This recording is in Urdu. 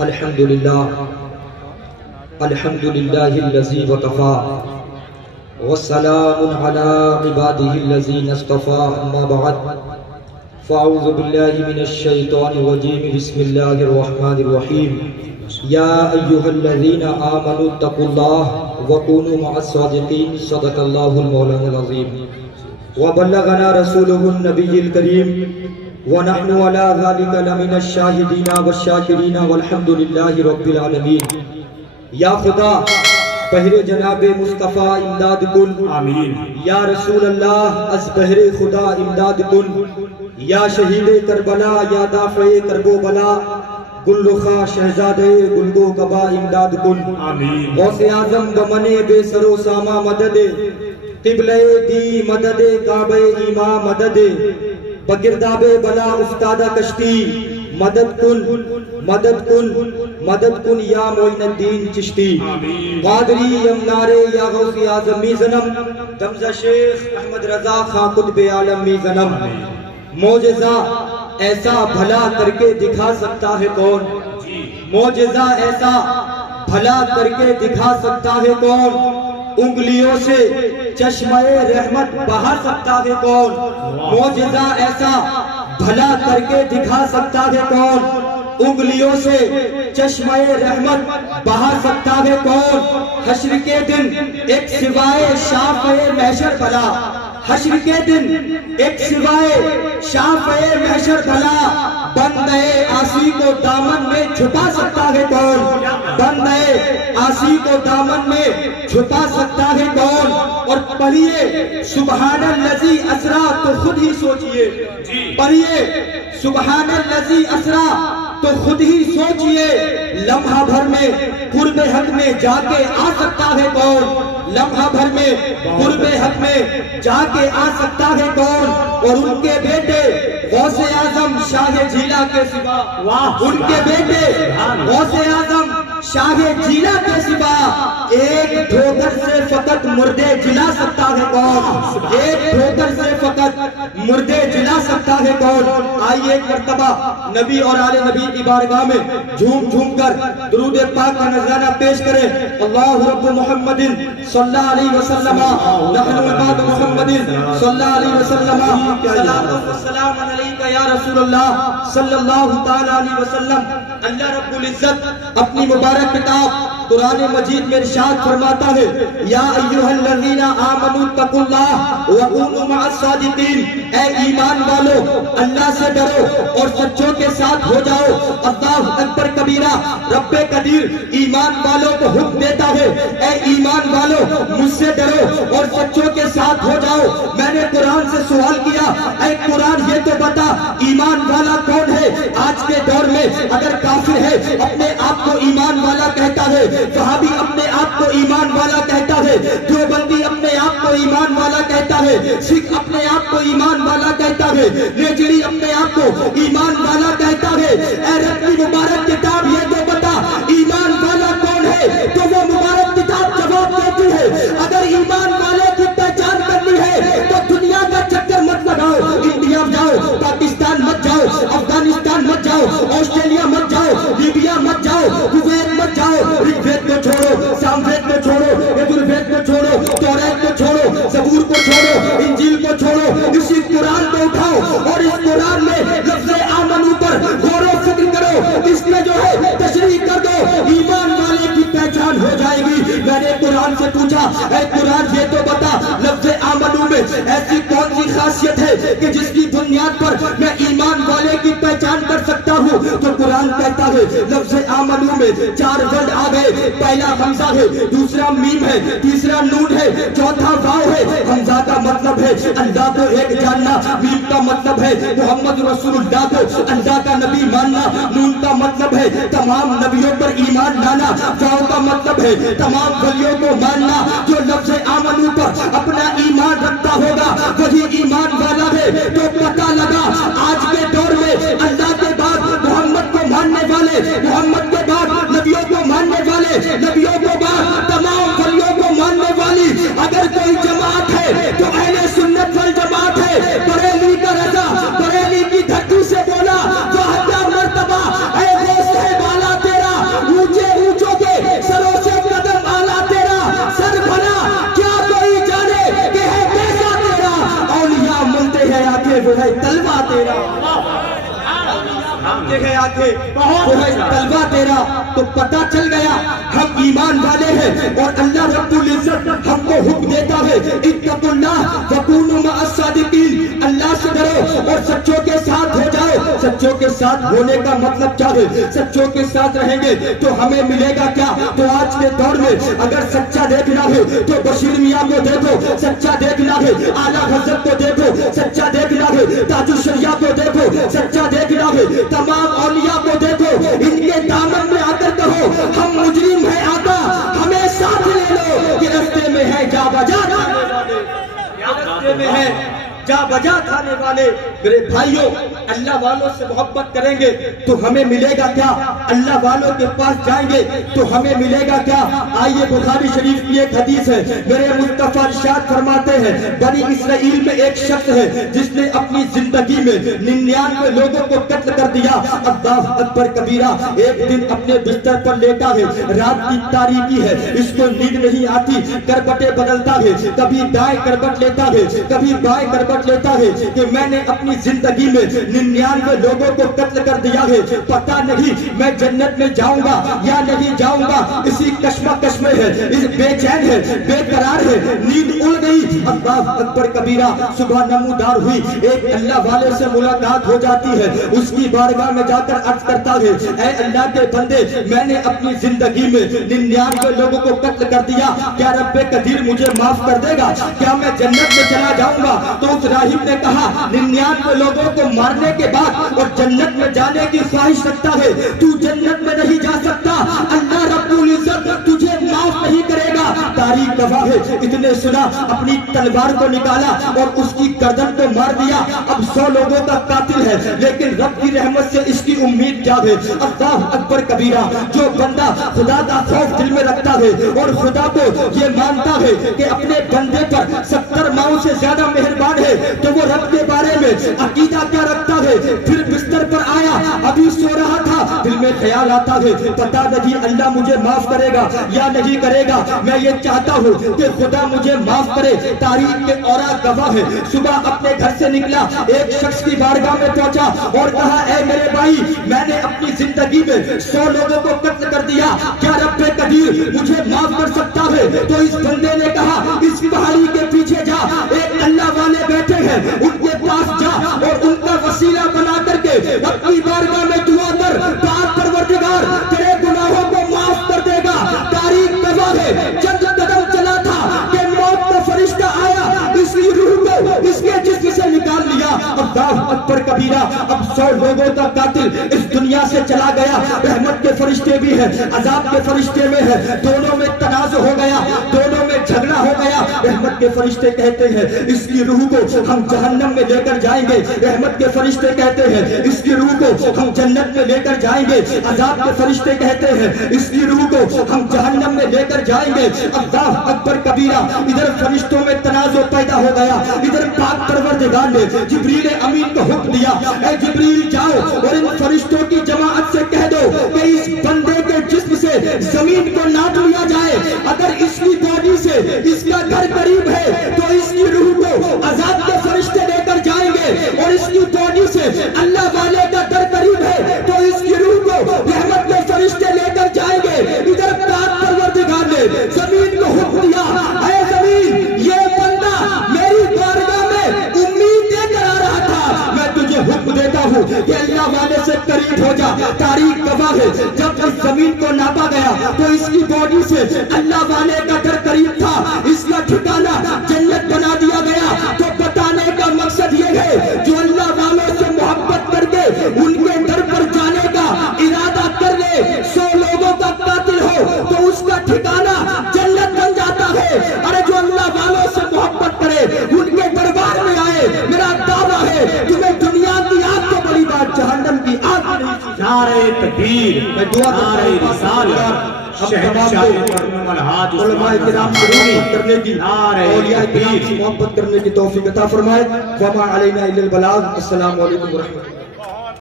الحمدللہ الذی وکفا والسلام علی عبادہ الذین اصطفا اما بعد فاعوذ باللہ من الشیطان الرجیم بسم اللہ الرحمن الرحیم یا ایہا الذین آمنوا اتقوا اللہ وکونوا مع الصادقین صدق اللہ المولانا العظیم وبلغنا رسولہ النبی الکریم ونحن على ذلك لمن الشاہدین والشاکرین والحمدللہ رب العالمین۔ یا خدا بہر جناب مصطفیٰ امداد کن، آمین۔ یا رسول اللہ از بہر خدا امداد کن، یا شہید کربلا یا دافع کرب و بلا گل رخا شہزادے گلگو قبا امداد کن، آمین۔ غوث اعظم بمن بے سر و ساما مدد، قبلہ دی مدد کعبہ ایما مدد، بگرداب بلا افتادہ کشتی مدد کن مدد کن مدد کن یا معین الدین چشتی، قادری یمنار یا غوث اعظم می زنم، دمزہ شیخ احمد رضا خان قطب عالم می زنم۔ معجزہ ایسا بھلا کر کے دکھا سکتا ہے کون؟ معجزہ ایسا بھلا کر کے دکھا سکتا ہے کون؟ انگلیوں سے چشمہ رحمت بہا سکتا ہے کون؟ معجزہ ایسا بھلا کر کے دکھا سکتا ہے کون؟ انگلیوں سے چشمہ رحمت بہا سکتا ہے کون؟ حشر کے دن ایک سوائے شافع محشر بلا، حشر کے دن ایک سوائے شافع محشر بلا، بندے آسی کو دامن میں چھپا سکتا ہے کون؟ بندے آسی کو دامن میں چھپا سکتا ہے کون؟ اور پڑھیے سبحان الذی اسرا تو خود ہی سوچئے، پڑھیے سبحان الذی اسرا تو خود ہی سوچئے، لمحہ بھر میں قرب حق میں جا کے آ سکتا ہے کون؟ لمحہ بھر میں قرب حق میں جا کے آ سکتا ہے کون؟ اور ان کے بیٹے غوث اعظم شاہ جیلا کے سوا، ان کے بیٹے غوث اعظم شاہ جیلا کے سوا ایک ٹھوکر سے فقط مردے جلا سکتا ہے کون؟ ایک ٹھوکر سے فقط مردے جلا سکتا ہے کون؟ آئیے ایک مرتبہ نبی اور آل نبی کی بارگاہ میں جھوم جھوم کر درود پاک کا نذرانہ پیش کریں۔ اللہ رب محمد صلی اللہ علیہ وسلم، نحن عباد محمد صلی اللہ علیہ وسلم، صلاۃ و سلام علیک یا رسول اللہ صلی اللہ تعالی علیہ وسلم۔ اللہ رب العزت اپنی مبارک کتاب قرآن مجید میں ارشاد فرماتا ہے، یا ایھا الذین آمنوا اتقوا اللہ وکونوا مع الصادقین، اے ایمان والو اللہ سے ڈرو اور سچوں کے ساتھ ہو جاؤ۔ اللہ اکبر کبیرہ، رب قدیر ایمان والوں کو حکم دیتا ہے، اے ایمان والو مجھ سے ڈرو اور سچوں کے ساتھ ہو جاؤ۔ میں نے قرآن سے سوال کیا، اے قرآن یہ تو بتا ایمان والا کون ہے؟ آج کے دور میں اگر کافر ہے اپنے آپ کو ایمان والا کہتا ہے، وہابی اپنے آپ کو ایمان والا کہتا ہے، دیوبندی اپنے آپ کو ایمان والا کہتا ہے، سکھ اپنے آپ کو ایمان والا کہتا ہے، نیجری اپنے آپ کو ایمان والا کہتا ہے۔ اے رب کی مبارک کتاب یہ تو بتا ایمان والا کون ہے؟ تو وہ مبارک کتاب جواب دیتی ہے، اگر ایمان والے کی پہچان کرنی ہے تو دنیا کا چکر مت لگاؤ، انڈیا جاؤ، پاکستان مت جاؤ، افغانستان مت جاؤ، آسٹریلیا مت جاؤ، لیبیا مت جاؤ، کویت مت جاؤ، رگ وید کو چھوڑو، سام وید کو چھوڑو، یجر وید کو چھوڑو، توریت کو چھوڑو، زبور کو چھوڑو، انجیل کو چھوڑو، اسی قرآن کو اٹھاؤ اور اس قرآن میں لفظ آمنو پر غور و فکر کرو، اس میں جو ہے تشریح کر دو، ایمان والے کی پہچان ہو جائے گی۔ میں نے قرآن سے پوچھا، اے قرآن یہ تو بتا لفظ آمنو میں ایسی کون سی خاصیت ہے کہ جس کی بنیاد پر میں ایمان والے کی پہچان کر سکتا ہوں؟ تو قرآن کہتا ہے لفظ آمنو میں 4 ورڈ آ گئے، پہلا حمزہ ہے، دوسرا میم ہے، تیسرا نون ہے، چوتھا واو ہے۔ حمزہ کا مطلب ہے اللہ کو ایک جاننا، میم کا مطلب ہے محمد رسول اللہ کو اللہ کا نبی ماننا، نون کا مطلب ہے تمام نبیوں پر ایمان لانا، واو کا مطلب ہے تمام ولیوں کو ماننا۔ جو لفظ آمنو پر اپنا ایمان رکھتا ہوگا وہی ایمان والا ہے۔ تو پتہ لگا آج کے دور میں اللہ کے بعد محمد کو ماننے والے، محمد کے بعد نبیوں کو ماننے والے، نبیوں کے بعد تمام ولیوں کو ماننے والی اگر کوئی جماعت ہے تو اہل سنت والجماعت ہے۔ بریلی کا رضا بریلی کی دھرتی سے بولا، وہ 1000 مرتبہ اے غوث والا تیرا وہ ہے طلبہ تیرا، تو پتہ چل گیا ہم ایمان والے ہیں اور اللہ رب العزت ہم کو حکم دیتا ہے اتقوا اللہ وکونوا مع الصادقین، اللہ سے ڈرو اور سچوں کے ساتھ ہو جاؤ۔ سچوں کے ساتھ ہونے کا مطلب کیا ہے؟ سچوں کے ساتھ رہیں گے تو ہمیں ملے گا کیا؟ تو آج کے دور میں اگر سچا دیکھنا ہے تو بشیر میاں کو دیکھو، سچا دیکھنا ہے اعلیٰ حضرت کو دیکھو، سچا دیکھنا ہے تاج الشریعہ کو دیکھو، سچا دیکھنا ہے تمام اولیاء کو دیکھو، ان کے دامن میں آ کر کہو ہم مجرم ہیں آقا ہمیں ساتھ لے لو، یہ رستے میں ہے جا بجا رستے میں ہے جا بجا کھانے والے۔ میرے بھائیوں، اللہ والوں سے محبت کریں گے تو ہمیں ملے گا کیا؟ اللہ والوں کے پاس جائیں گے تو ہمیں ملے گا کیا؟ آئیے بخاری شریف کی ایک حدیث ہے، میرے مصطفیٰ ارشاد فرماتے ہیں بنی اسرائیل میں ایک شخص ہے جس نے اپنی زندگی میں 99 لوگوں کو قتل کر دیا۔ اللہ اکبر کبیرہ۔ ایک دن اپنے بستر پر لیٹا ہے، رات کی تاریکی ہے، اس کو نیند نہیں آتی، کربٹیں بدلتا ہے، کبھی دائیں کربٹ لیتا ہے کبھی بائیں کربٹ لیتا ہے کہ میں نے اپنی زندگی میں 99 لوگوں کو قتل کر دیا ہے، پتہ نہیں میں جنت میں جاؤں گا یا نہیں جاؤں گا، اسی کشمکش میں ہے، اس بے چین ہے، بے قرار ہے، نیند اڑ گئی۔ اللہ اکبر کبیرہ۔ صبح نمودار ہوئی، ایک اللہ والے سے ملاقات ہو جاتی ہے، اس کی بارگاہ میں جا کر عرض کرتا ہے اے اللہ کے بندے، میں نے اپنی زندگی میں 99 لوگوں کو قتل کر دیا، کیا رب قدیر مجھے معاف کر دے گا؟ کیا میں جنت میں چلا جاؤں گا؟ تو اس راہب نے کہا 99 لوگوں کو مارنے کے بعد اور جنت میں جانے کی خواہش رکھتا ہے، تو جنت میں نہیں جا سکتا، اللہ رب العزت تجھے معاف نہیں کرے گا۔ تاریخ گواہ ہے، اتنے سنا اپنی تلوار کو نکالا اور اس کی گردن کو مار دیا۔ اب 100 لوگوں کا قاتل ہے، لیکن رب کی رحمت سے اس کی امید کیا ہے؟ اللہ اکبر کبیرہ۔ جو بندہ خدا کا خوف دل میں رکھتا ہے اور خدا کو یہ مانتا ہے کہ اپنے بندے پر 70 ماؤں سے زیادہ مہربان ہے، تو وہ رب کے بارے میں عقیدہ کیا رکھتا ہے؟ پھر بستر پر آیا، ابھی سو رہا تھا، دل میں خیال آتا ہے پتہ نہیں اللہ مجھے معاف کرے گا یا نہیں کرے گا، میں یہ چاہتا ہوں کہ خدا مجھے معاف کرے۔ تاریخ کے اوراق گواہ ہے، صبح اپنے گھر سے نکلا، ایک شخص کی بارگاہ میں پہنچا اور کہا اے میرے بھائی، میں نے اپنی زندگی میں 100 لوگوں کو قتل کر دیا، کیا رب قدیر مجھے معاف کر سکتا ہے؟ تو اس بندے نے کہا اس پہاڑی کے پیچھے جا، ایک اللہ والے بیٹھے ہیں، ان کے پاس جا اور ان کا وسیلہ بنا کر کے اپنی بارگاہ میں دعا کر، پاک پروردگار تیرے گناہوں کو معاف کر دے گا۔ تاریخ گواہ ہے، چند قدم چلا تھا کہ موت کا فرشتہ آیا، اس کی روح کو اس کے جسم سے نکال لیا۔ اللہ اکبر کبیرہ۔ اب 100 لوگوں کا قاتل اس دنیا سے چلا گیا۔ رحمت کے فرشتے بھی ہیں، عذاب کے فرشتے میں ہیں، دونوں میں تنازع ہو گیا، دونوں میں جھگڑا ہو گیا۔ رحمت کے فرشتے کہتے ہیں اس کی روح کو ہم جہنم میں لے کر جائیں گے، رحمت کے فرشتے کہتے ہیں اس کی روح کو ہم جنت میں لے کر جائیں گے، عذاب کے فرشتے کہتے ہیں اس کی روح کو ہم جہنم میں لے کر جائیں گے۔ اللہ اکبر کبیرہ۔ ادھر فرشتوں میں تنازع پیدا ہو گیا، ادھر پاک پروردگار نے جبریل امین کو حکم دیا اے جبریل جاؤ اور ان فرشتوں کی جماعت سے کہہ دو کہ اس بندے کے جسم سے زمین کو ناپ لیا جائے، اگر اس کی باڈی سے اس کا گھر قریب ہے تو اس کی روح کو عذاب کے فرشتے لے کر جائیں گے، اور اس کی باڈی سے اللہ والے کا گھر قریب ہے تو اس کی روح کو رحمت کے فرشتے لے کر جائیں گے۔ ادھر پاک پروردگار نے زمین کو حکم دیا اے زمین، یہ بندہ میری بارگاہ میں امید دے کر آ رہا تھا، میں تجھے حکم دیتا ہوں کہ اللہ والے سے قریب ہو جا۔ تاریخ گواہ ہے، جب اس زمین کو ناپا گیا تو اس کی باڈی سے اللہ والے کا گھر قریب تھا، اس کا ٹھکانہ جنت بنا دیا گیا۔ تو بتانے کا مقصد یہ ہے جو اللہ والوں سے محبت کر کے ان کے در پر جانے کا ارادہ کر لے، 100 لوگوں کا قاتل ہو تو اس کا ٹھکانہ جنت بن جاتا ہے۔ ارے جو اللہ والوں سے محبت کرے ان کے دربار میں آئے، میرا دعویٰ ہے تمہیں دنیا کی آگ تو بڑی بات جہنم کی آگ نہیں۔ نعرہ تکبیر، نعرہ رسالت، علماء کرام سے محبت کرنے کی، اولیاء کرام سے محبت کرنے کی توفیق عطا فرمائے۔ وما علینا الا البلاغ۔ السلام علیکم ورحمۃ اللہ۔